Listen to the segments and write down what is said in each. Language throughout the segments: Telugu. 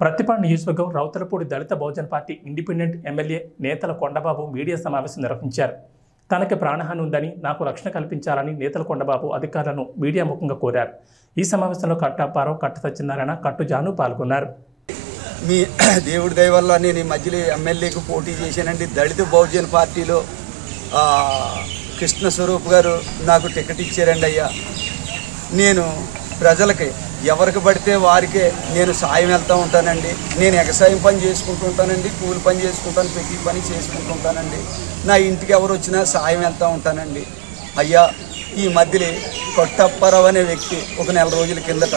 ప్రతిపాడు నియోజకవర్గం రౌతలపూడి దళిత బహుజన పార్టీ ఇండిపెండెంట్ ఎమ్మెల్యే నేతల కొండబాబు మీడియా సమావేశం నిర్వహించారు. తనకి ప్రాణహాని ఉందని, నాకు రక్షణ కల్పించాలని నేతల కొండబాబు అధికారులను మీడియా ముఖంగా కోరారు. ఈ సమావేశంలో కట్టు అప్పారావు, కట్టు సత్యనారాయణ, కట్టు జాను పాల్గొన్నారు. మీ దేవుడి దయ వల్ల నేను ఈ మధ్యలో ఎమ్మెల్యేకు పోటీ చేశానండి. దళిత బహుజన పార్టీలో కృష్ణ స్వరూప్ గారు నాకు టికెట్ ఇచ్చారండి. అయ్యా, నేను ప్రజలకి ఎవరికి పడితే వారికే నేను సాయం వెళ్తూ ఉంటానండి. నేను ఎగసాయం పని చేసుకుంటూ ఉంటానండి, కూలి పని చేసుకుంటాను, ప్రతి పని చేసుకుంటూ ఉంటానండి. నా ఇంటికి ఎవరు వచ్చినా సాయం వెళ్తూ ఉంటానండి. అయ్యా, ఈ మధ్యలో కొట్టప్పారావు అనే వ్యక్తి ఒక నెల రోజుల కిందట,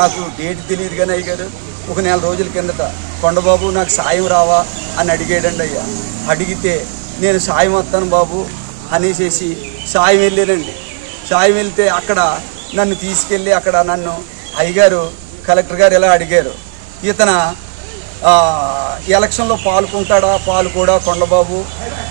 నాకు డేట్ తెలియదు కానీ అయ్యారు, ఒక నెల రోజుల కిందట కొండబాబు నాకు సాయం రావా అని అడిగాడండి. అయ్యా, అడిగితే నేను సాయం వస్తాను బాబు అనేసి సాయం వెళ్ళానండి. సాయం వెళ్తే అక్కడ నన్ను తీసుకెళ్ళి అక్కడ నన్ను అయ్యగారు కలెక్టర్ గారు ఎలా అడిగారు, ఇతను ఎలక్షన్లో పాల్గొంటాడా, పాల్గొడా కొండబాబు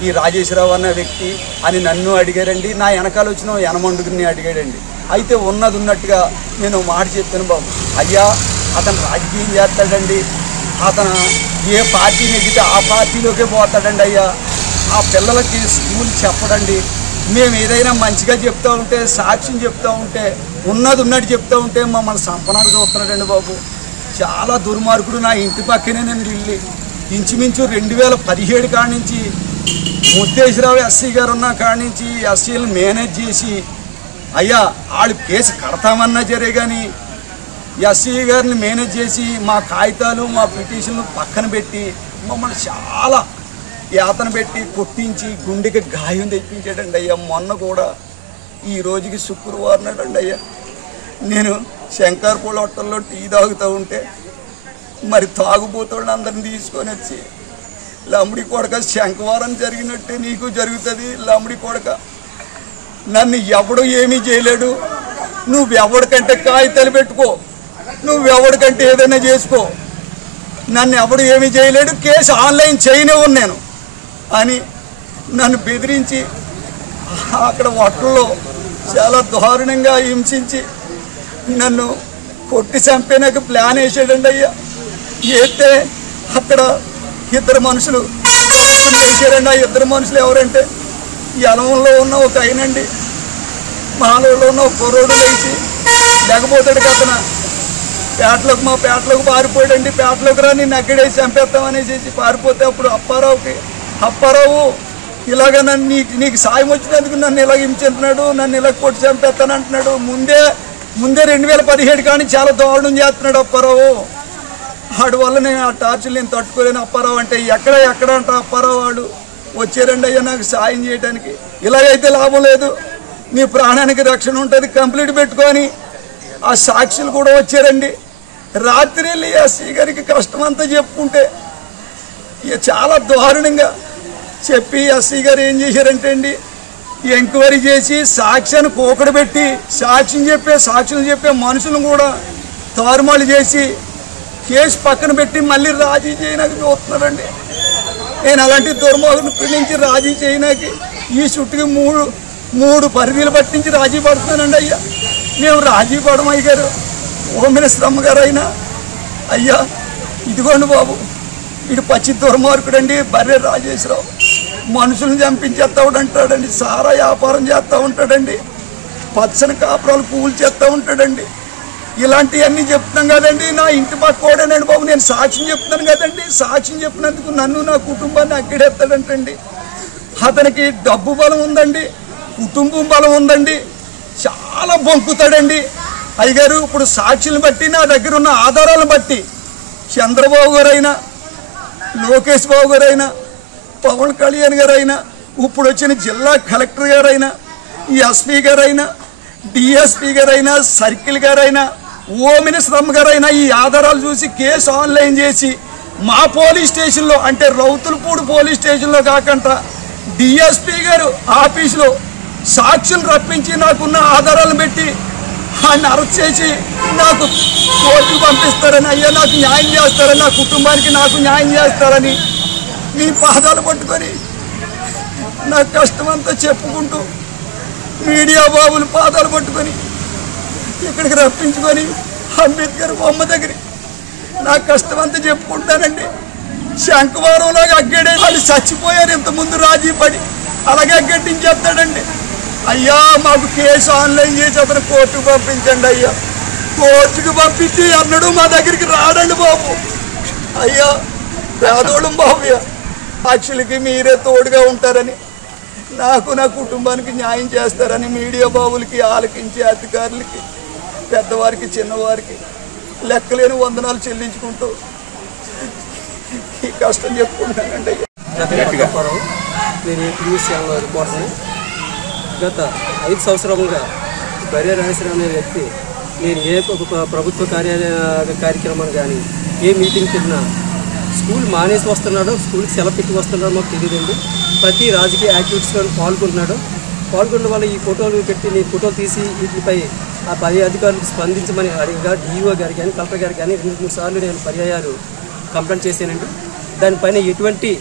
ఈ రాజేశ్వరరావు అన్న వ్యక్తి అని నన్ను అడిగారండి. నా వెనకాల వచ్చిన యనమండుగురిని అడిగాడండి. అయితే ఉన్నది ఉన్నట్టుగా నేను మాట చెప్పాను, బాబు అయ్యా అతను రాజకీయం చేస్తాడండి, అతను ఏ పార్టీ నెగ్గితే ఆ పార్టీలోకే పోతాడండి. అయ్యా, ఆ పిల్లలకి స్కూల్ చెప్పడండి, మేము ఏదైనా మంచిగా చెప్తూ ఉంటే, సాక్ష్యం చెప్తూ ఉంటే, ఉన్నది ఉన్నట్టు చెప్తూ ఉంటే మమ్మల్ని సంపనాలు చూస్తున్నాడండి బాబు. చాలా దుర్మార్గుడు. నా ఇంటి పక్కనే నేను వెళ్ళి ఇంచుమించు 2017 కాడి నుంచి ముత్తేశ్వరరావు ఎస్సీ గారు ఉన్న కాడి నుంచి ఎస్సీలను మేనేజ్ చేసి, అయ్యా వాళ్ళు కేసు కడతామన్నా జరే కానీ ఎస్సీ గారిని మేనేజ్ చేసి మా కాగితాలు మా పిటిషన్లు పక్కన పెట్టి మమ్మల్ని చాలా యాతన పెట్టి కొట్టించి గుండెకి గాయం తెప్పించాడండి. అయ్యా, మొన్న కూడా ఈ రోజుకి శుక్రవారం నాడండి అయ్యా, నేను శంకర్పూల్ హోటల్లో టీ తాగుతూ ఉంటే మరి తాగుబోతులను అందరిని తీసుకొని వచ్చి, లమ్ముడి కొడక శంకవారం జరిగినట్టే నీకు జరుగుతుంది, లమ్ముడి కొడక నన్ను ఎవడు ఏమీ చేయలేడు, నువ్వెవడికంటే కాగితాలు పెట్టుకో, నువ్వెవడికంటే ఏదైనా చేసుకో, నన్ను ఎవడు ఏమీ చేయలేడు, కేసు ఆన్లైన్ చేయనివ్వను నేను అని నన్ను బెదిరించి అక్కడ హోటల్లో చాలా దారుణంగా హింసించి నన్ను కొట్టి చంపేనాక ప్లాన్ వేసాడండి. అయ్యా, వేస్తే అక్కడ ఇద్దరు మనుషులు వేసారండి. ఆ ఇద్దరు మనుషులు ఎవరంటే యలంలో ఉన్న ఒక ఆయనండి, మాలూరులో ఉన్న ఒక కుర్రోడు లేచి లేకపోతాడు కథన పేటలోకి, మా పేటలోకి పారిపోయాడండి. పేటలోకి రా నిన్ను అక్కడేసి చంపేస్తామనేసి పారిపోతే అప్పుడు అప్పారావు ఇలాగ నన్ను నీకు సాయం వచ్చినందుకు నన్ను ఇలాగ హించుతున్నాడు, నన్ను ఇలా కొట్టి చంపేస్తాను అంటున్నాడు. ముందే 2017 కానీ చాలా దారుణం చేస్తున్నాడు అప్పారావు. వాడి వల్ల నేను ఆ టార్చర్లు నేను తట్టుకోలేను. అప్పారావు అంటే ఎక్కడ అంట అప్పారావు వాడు వచ్చారండి అయ్యా నాకు సాయం చేయడానికి. ఇలాగైతే లాభం లేదు, నీ ప్రాణానికి రక్షణ ఉంటుంది, కంప్లీట్ పెట్టుకొని ఆ సాక్షులు కూడా వచ్చారండి. రాత్రి వెళ్ళి ఎస్సీ గారికి కష్టమంతా చెప్పుకుంటే చాలా దారుణంగా చెప్పి ఎస్సీ గారు ఏం చేశారంటే అండి, ఎంక్వైరీ చేసి సాక్ష్యాన్ని కోకడు పెట్టి సాక్షులు చెప్పే మనుషులను కూడా తారుమాలు చేసి కేసు పక్కన పెట్టి మళ్ళీ రాజీ చేయడానికి చూస్తున్నారండి. నేను అలాంటి దుర్మార్గుని నుంచి రాజీ చేయడానికి ఈ చుట్టుకి మూడు పరిధీలు పట్టించి రాజీ పడుతున్నానండి. అయ్యా, మేము రాజీ పడము అయ్యారు, హోమ్ మినిస్టర్ అమ్మగారు అయినా అయ్యా ఇదిగోండి బాబు, ఇటు పచ్చి దుర్మార్గుడు అండి బర్రె రాజేశ్వరరావు, మనుషులను చంపించేస్తా అంటాడండి, సారా వ్యాపారం చేస్తూ ఉంటాడండి, పచ్చని కాపురాలు పువ్వులు చేస్తూ ఉంటాడండి. ఇలాంటివన్నీ చెప్తున్నాం కదండి. నా ఇంటి పక్కోడేనండి బాబు, నేను సాక్ష్యం చెప్తున్నాను కదండి. సాక్ష్యం చెప్పినందుకు నన్ను నా కుటుంబాన్ని అక్కడెత్తాడంటండి. అతనికి డబ్బు బలం ఉందండి, కుటుంబం బలం ఉందండి, చాలా బొంకుతాడండి. అయ్యగారు ఇప్పుడు సాక్షులను బట్టి, నా దగ్గర ఉన్న ఆధారాలను బట్టి చంద్రబాబు గారైనా, లోకేష్ బాబు గారైనా, పవన్ కళ్యాణ్ గారైనా, ఇప్పుడు వచ్చిన జిల్లా కలెక్టర్ గారైనా, ఎస్పీ గారైనా, డిఎస్పీ గారైనా, సర్కిల్ గారైనా, హోమ్ మినిస్టర్ అమ్మ గారైనా ఈ ఆధారాలు చూసి కేసు ఆన్లైన్ చేసి మా పోలీస్ స్టేషన్లో, అంటే రౌతులపూడి పోలీస్ స్టేషన్లో కాకుండా డిఎస్పీ గారు ఆఫీసులో సాక్షులు రప్పించి నాకున్న ఆధారాలను పెట్టి ఆయన అరెస్ట్ చేసి నాకు కోర్టుకు పంపిస్తారని, అయ్యా నాకు న్యాయం చేస్తారని, నా కుటుంబానికి నాకు న్యాయం చేస్తారని మీ పాదాలు పట్టుకొని నా కష్టమంతా చెప్పుకుంటూ మీడియా బాబులు పాదాలు పట్టుకొని ఇక్కడికి రప్పించుకొని అంబేద్కర్ బొమ్మ దగ్గర నా కష్టం అంతా చెప్పుకుంటానండి. శంఖవరంలాగా అగ్గడే వాళ్ళు చచ్చిపోయారు ఇంతకుముందు రాజీ పడి, అలాగే అగ్గట్టించేస్తాడండి. అయ్యా మాకు కేసు ఆన్లైన్ చేసి అతను కోర్టుకు పంపించండి అయ్యా. కోర్టుకు పంపించి అన్నడు మా దగ్గరికి రాడండి బాబు. అయ్యా పేదోళం బాబు, సాక్షులకి మీరే తోడుగా ఉంటారని, నాకు నా కుటుంబానికి న్యాయం చేస్తారని మీడియా బాబులకి ఆలకించే అధికారులకి పెద్దవారికి చిన్నవారికి లెక్కలేని వందనాలు చెల్లించుకుంటూ ఈ కష్టం చెప్పుకుంటానండి. నేను టీవీస్ ఛానల్ రిపోర్టర్ని. గత 5 సంవత్సరాలుగా బర్రె రాజేశ్వరరావు అనే వ్యక్తి నేను ఏ ప్రభుత్వ కార్యక్రమం కానీ ఏ మీటింగ్కి వెళ్ళినా స్కూల్ మానేసి వస్తున్నాడో, స్కూల్కి సెలవు పెట్టి వస్తున్నాడో మాకు తెలియదండి. ప్రతి రాజకీయ యాక్టివిటీస్లో పాల్గొంటున్నాడు. పాల్గొన్న వల్ల ఈ ఫోటోలు పెట్టి నేను ఫోటోలు తీసి వీటిపై ఆ పై అధికారులకు స్పందించమని అడిగా డిఈఓ గారికి కానీ కలెక్టర్ గారికి కానీ 2-3 సార్లు నేను పర్యాయాలు కంప్లైంట్ చేశానండి. దానిపైన ఎటువంటి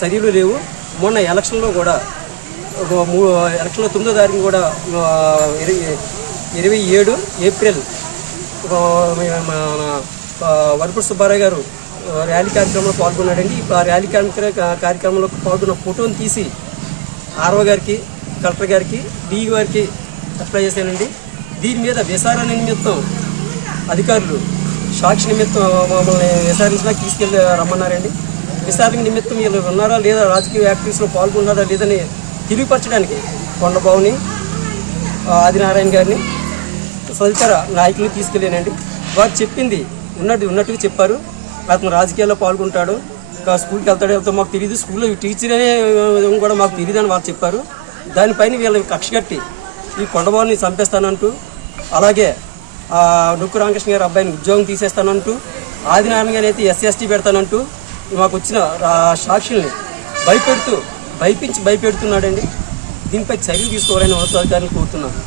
చర్యలు లేవు. మొన్న ఎలక్షన్లో కూడా ఎలక్షన్లో 9వ తారీఖు కూడా 27 ఏప్రిల్ వరపుడు సుబ్బారావు గారు ర్యాలీ కార్యక్రమంలో పాల్గొన్నాడండి. ఆ ర్యాలీ కార్యక్రమంలో పాల్గొన్న ఫోటోని తీసి ఆర్ఓ గారికి కలెక్టర్ గారికి డిఈ గారికి అప్లై చేశానండి. దీని మీద విచారణ నిమిత్తం అధికారులు సాక్షి నిమిత్తం మమ్మల్ని విచారించడానికి తీసుకెళ్ళి రమ్మన్నారండి. విచారణ నిమిత్తం వీళ్ళు ఉన్నారా లేదా, రాజకీయ యాక్టివిటీస్లో పాల్గొన్నారా లేదని తెలియపరచడానికి కొండబాబుని, ఆదినారాయణ గారిని తదితర నాయకుల్ని తీసుకెళ్ళానండి. వారు చెప్పింది ఉన్నట్టుగా చెప్పారు. అతను రాజకీయాల్లో పాల్గొంటాడు, స్కూల్కి వెళ్తాడు మాకు తెలియదు, స్కూల్లో టీచర్ అనే కూడా మాకు తెలియదు అని వాళ్ళు చెప్పారు. దానిపైన వీళ్ళని కక్ష కట్టి ఈ కొండబాబుని చంపేస్తానంటూ, అలాగే నొక్కు రామకృష్ణ గారి అబ్బాయిని ఉద్యోగం తీసేస్తానంటూ, ఆదినారాయణ గారిని అయితే SC/ST పెడతానంటూ మాకు వచ్చిన సాక్షుల్ని భయపెడుతున్నాడండి. దీనిపై చర్యలు తీసుకోవాలని ఉన్నతాధికారులు కోరుతున్నాను.